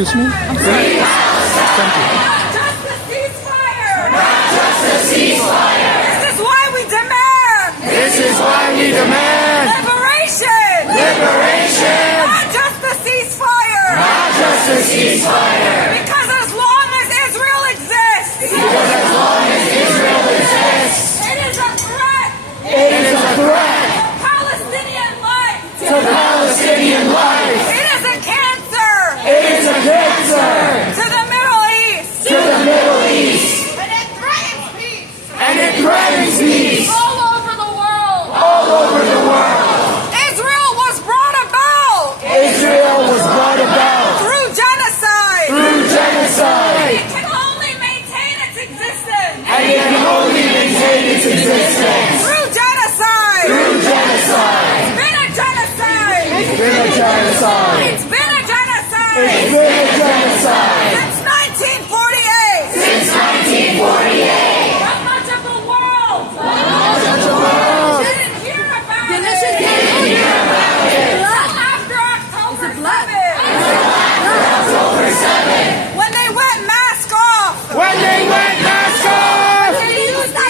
excuse me? Free Palestine. Thank you. Not just a ceasefire. Not just a ceasefire. This is why we demand. This is why we demand Liberation. liberation. Not just a ceasefire. Not just a ceasefire. Because as long as Israel exists. Because as long as Israel exists, It is a threat. it is a threat To Palestinian life. to Palestinian life. It is a cancer. It is a cancer To the Middle East. to the Middle East. And it threatens peace. And it threatens peace All over the world. all over the world. Israel was brought about Israel was brought about through genocide. through genocide. It can only maintain its existence And it can only maintain its existence through genocide. through genocide. It's been a genocide. It's been a genocide. It's been a genocide. It's been a genocide Since 1948. since 1948. How much of the world Such a world didn't hear about it? After October 7th. When they went mask off. when they went mask off. They used the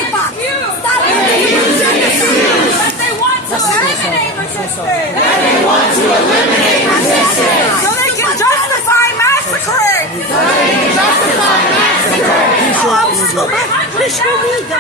excuse. But they want to eliminate resistance. They want to eliminate resistance. So they can justify massacring. Justify massacre.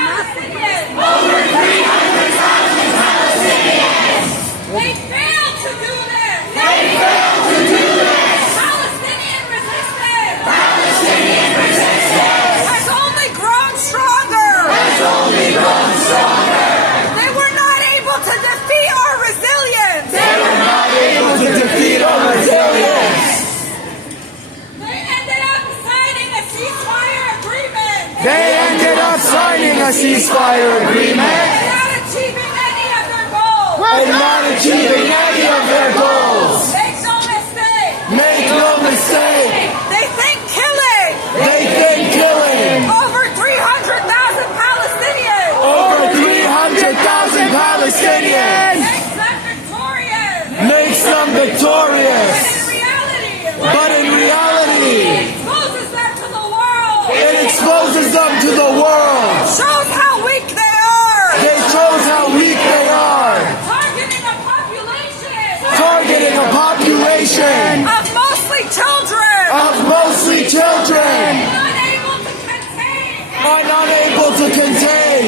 Over 300,000 Palestinians. They failed to do this. They failed to do this. Palestinian resistance Palestinian resistance has only grown stronger. has only grown stronger. They were not able to defeat our resilience. They were not able to defeat our resilience. They ended up signing a ceasefire agreement They ended up signing a ceasefire agreement without achieving any of their goals. and not achieving any of their goals. Make no mistake. Make no mistake, They think killing they think killing over 300,000 Palestinians over 300,000 Palestinians makes them victorious. makes them victorious. But in reality, But in reality, it exposes them to the world. it exposes them to the world. Shows how weak they are. They shows how weak they are. Targeting a population Targeting a population of mostly children. of mostly children Unable to contain. and unable to contain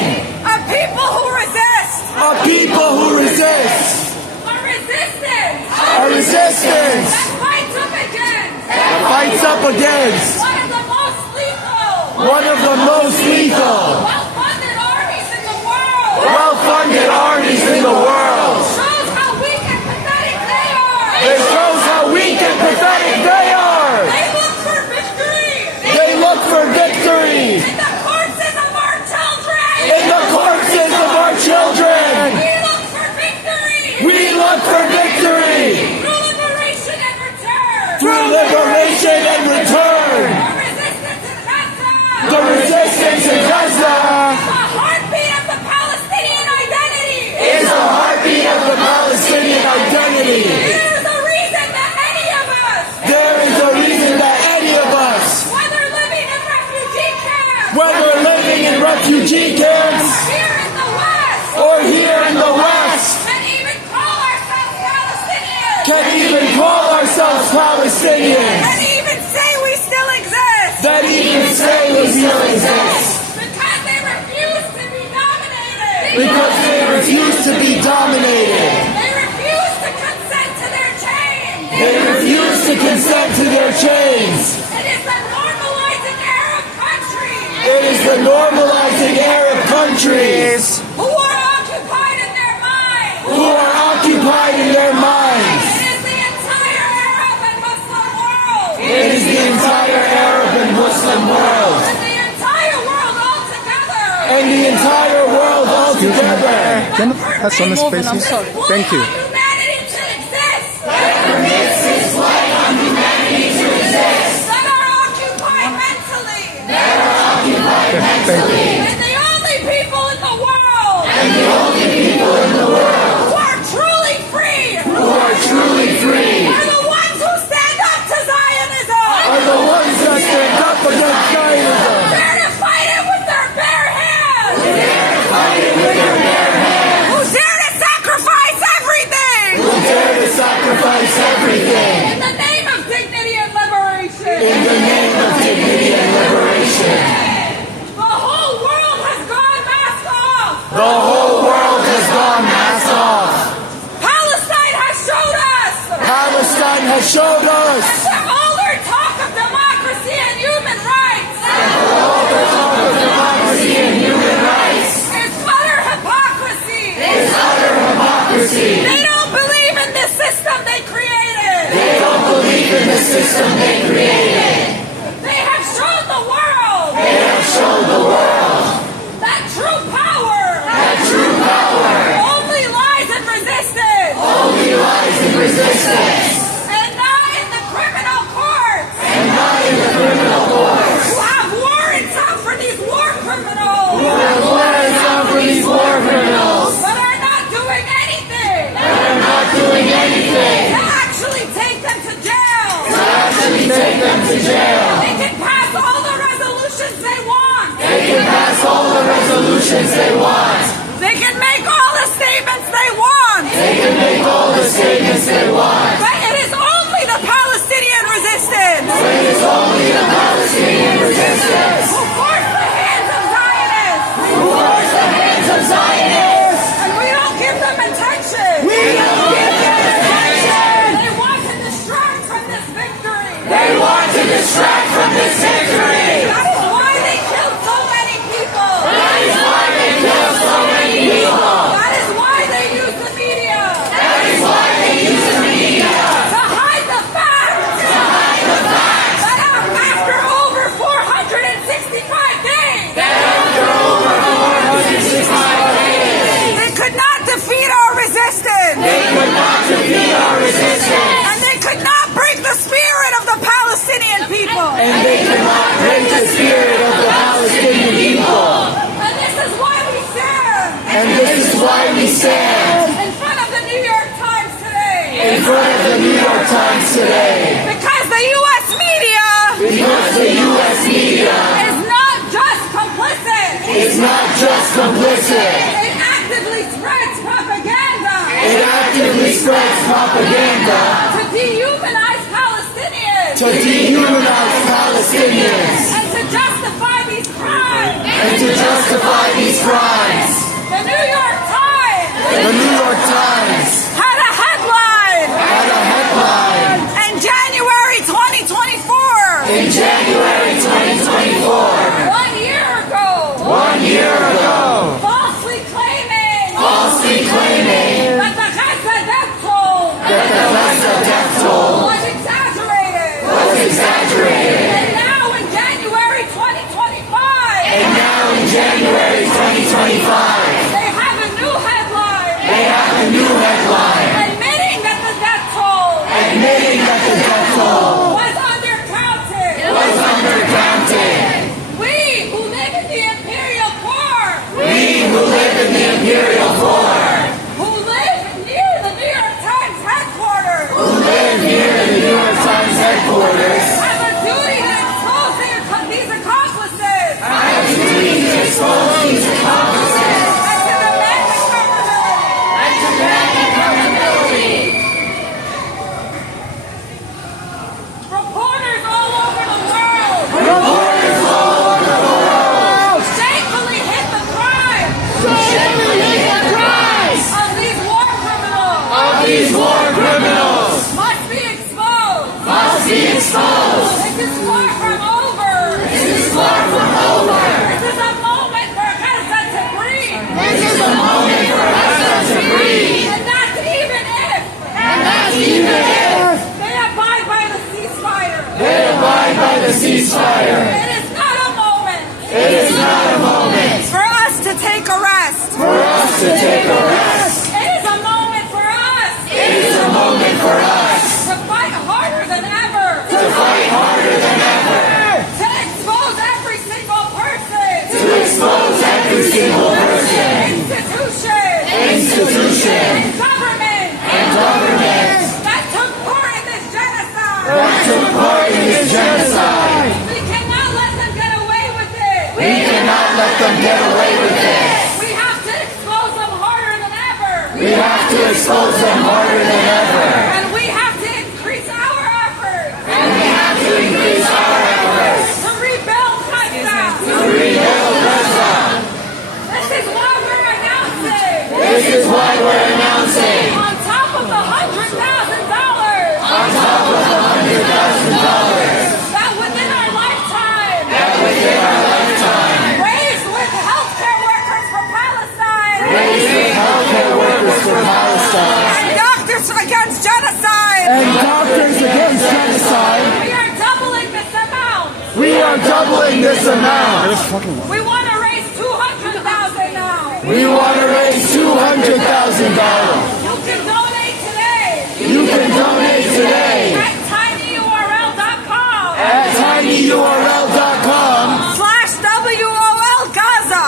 A people who resist. a people who resist. A resistance A resistance that fights up against that fights up against one of the most lethal, one of the most lethal, well-funded armies in the world. well-funded armies in the world. Shows how weak and pathetic they are. It shows how weak and pathetic they are. They look for victory They look for victory in the corpses of our children. in the corpses of our children. We look for victory We look for victory through liberation and return. through liberation and return. The resistance in Gaza The resistance in Gaza the heartbeat of the Palestinian identity. is the heartbeat of the Palestinian identity. There is a reason that any of us, There is a reason that any of us, whether living in refugee camps whether living in refugee camps here in the West, or here in the West, can even call ourselves Palestinians, can even call ourselves Palestinians, and even say we still exist, that even say we still exist, because they refuse to be dominated. because they refuse to be dominated. They refuse to consent to their chains. They refuse to consent to their chains. It is the normalizing Arab countries It is the normalizing Arab countries who are occupied in their minds. who are occupied in their minds. It is the entire Arab and Muslim world. It is the entire Arab and Muslim world And the entire world altogether. and the entire world altogether Can I have some space, please? Thank you. Humanity to exist. permits this light on humanity to exist, That are occupied mentally. that are occupied Thank you. And the only people in the world and the only people in the world who are truly free who are truly free are the ones who stand up to Zionism. are shoulders. And for all their talk of democracy and human rights. It's utter hypocrisy. They don't believe in the system they created. They have shown the world. That true power. Only lies in resistance. And not in the criminal courts. Who have warrants out for these war criminals. But are not doing anything. To actually take them to jail. They can pass all the resolutions they want. They can make all the statements they want. But it is only the Palestinian resistance. Who force the hands of Zionists. And we don't give them attention. They want to distract from this victory. That is why they killed so many people. That is why they use the media. To hide the fact that after over 465 days, they could not defeat our resistance. And they could not break the spirit of the Palestinian people. And this is why we stand. In front of the New York Times today. Because the U.S. media is not just complicit. It actively spreads propaganda. To dehumanize Palestinians. And to justify these crimes. The New York Times had a headline. In January 2024. 1 year ago. Falsely claiming that the Gaza death toll was exaggerated. And now in January 2025. They have a new headline. Admitting that the death toll was undercounted. We who live in the imperial core. Who live near the New York Times headquarters. Have a duty to expose these accomplices. And to demand accountability. Reporters all over the world. Shamefully hit the crime. Of these war criminals. Must be exposed. This is far from over. This is a moment for Gaza to breathe. And that's even if they abide by the ceasefire. It is not a moment. For us to take a rest. It is a moment for us. To fight harder than ever. To expose every single person. Institution. And government. That took part in this genocide. We cannot let them get away with it. We have to expose them harder than ever. And we have to increase our efforts. To rebuild Gaza. This is why we're announcing. On top of the $100,000. genocide. And doctors against genocide. And doctors against genocide. We are doubling this amount. We are doubling this amount. We want to raise $200,000 now. We want to raise $200,000. You can donate today. You can donate today At tinyurl.com. at tinyurl.com /WOL Gaza.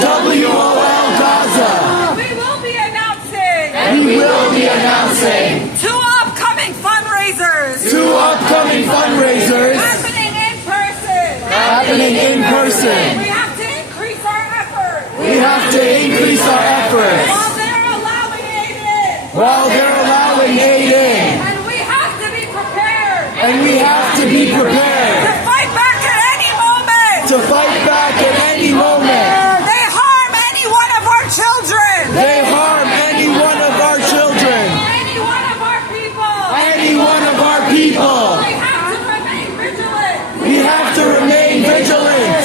/WOL Gaza. We will be announcing We will be announcing 2 upcoming fundraisers. 2 upcoming fundraisers Happening in person. happening in person. We have to increase our effort. We have to increase our efforts While they're allowing aid in. while they're allowing aid in. And we have to be prepared. And we have to be prepared To fight back at any moment. to fight back at any moment. They harm any one of our children. They harm any one of our children, Any one of our people. any one of our people. We have to remain vigilant. We have to remain vigilant.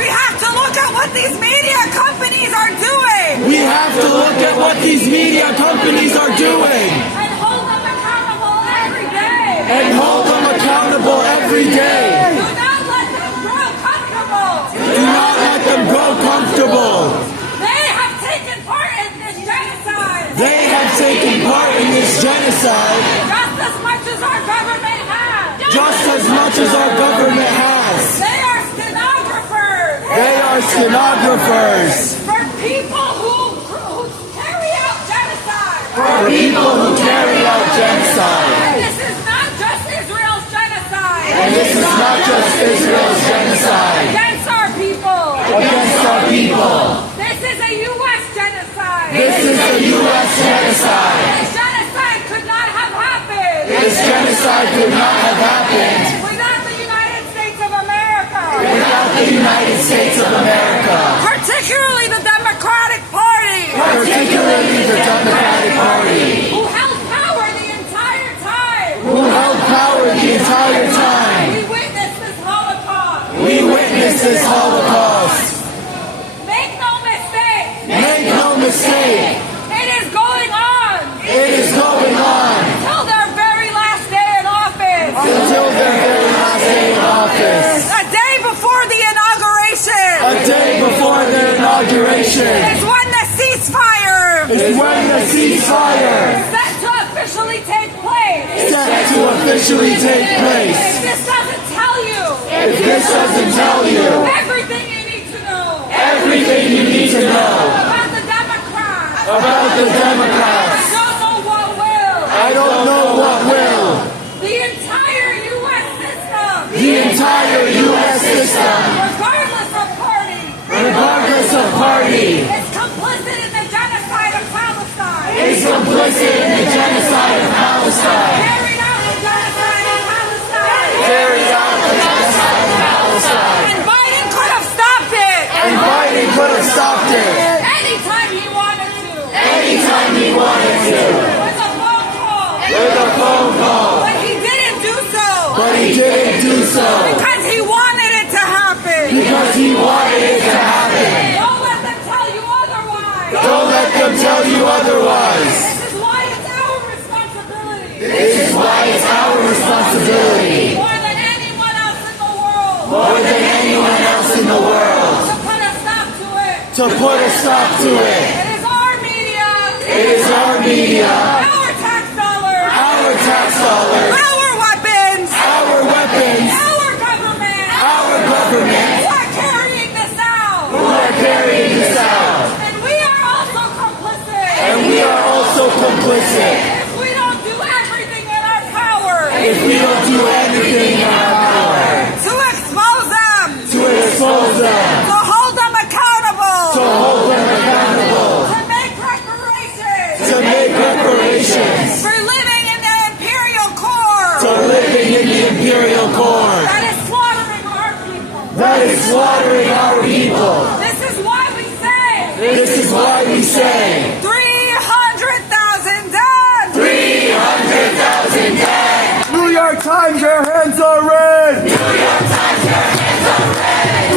We have to look at what these media companies are doing. We have to look at what these media companies are doing And hold them accountable every day. and hold them accountable every day. Do not let them grow comfortable. Do not let them grow comfortable. They have taken part in this genocide. They have taken part in this genocide Just as much as our government has. just as much as our government has. They are stenographers. They are stenographers For people who carry out genocide. for people who carry out genocide. And this is not just Israel's genocide. And this is not just Israel's genocide Against our people. against our people. This is a U.S. genocide. This is a U.S. genocide. This genocide could not have happened This genocide could not have happened without the United States of America. without the United States of America, Particularly the Democratic Party. particularly the Democratic Party, Who held power the entire time. who held power the entire time. We witnessed this Holocaust. We witnessed this Holocaust. Make no mistake. Make no mistake, It is going on it is going on until their very last day in office. until their very last day in office. A day before the inauguration A day before their inauguration is when the ceasefire is when the ceasefire is set to officially take place. is set to officially take place. If this doesn't tell you If this doesn't tell you everything you need to know everything you need to know about the Democrats, about the Democrats, I don't know what will. I don't know what will. The entire U.S. system, The entire U.S. system, regardless of party, regardless of party, is complicit in the genocide of Palestine. is complicit in the genocide of Palestine. Carried out the genocide of Palestine. Carried out the genocide of Palestine. And Biden could have stopped it. And Biden could have stopped it Anytime he wanted to. anytime he wanted to With a phone call. with a phone call. But he didn't do so. But he didn't do so Because he wanted it to happen. because he wanted it to happen. Don't let them tell you otherwise. Don't let them tell you otherwise. This is why it's our responsibility. This is why it's our responsibility, More than anyone else in the world. more than anyone else in the world, To put a stop to it. to put a stop to it. It is our media. It is our media, Our tax dollars. our tax dollars, Our weapons. our weapons, Our government. our government Who are carrying this out. who are carrying this out. And we are also complicit. And we are also complicit If we don't do everything in our power if we don't do anything in our power to expose them, to expose them, to hold them accountable, to hold them accountable, to make reparations to make reparations, for living in the imperial core to living in the imperial core that is slaughtering our people. that is slaughtering our people. This is why we say This is why we say 300,000 dead. 300,000 dead. New York Times, your hands are red. New York Times, your hands are red.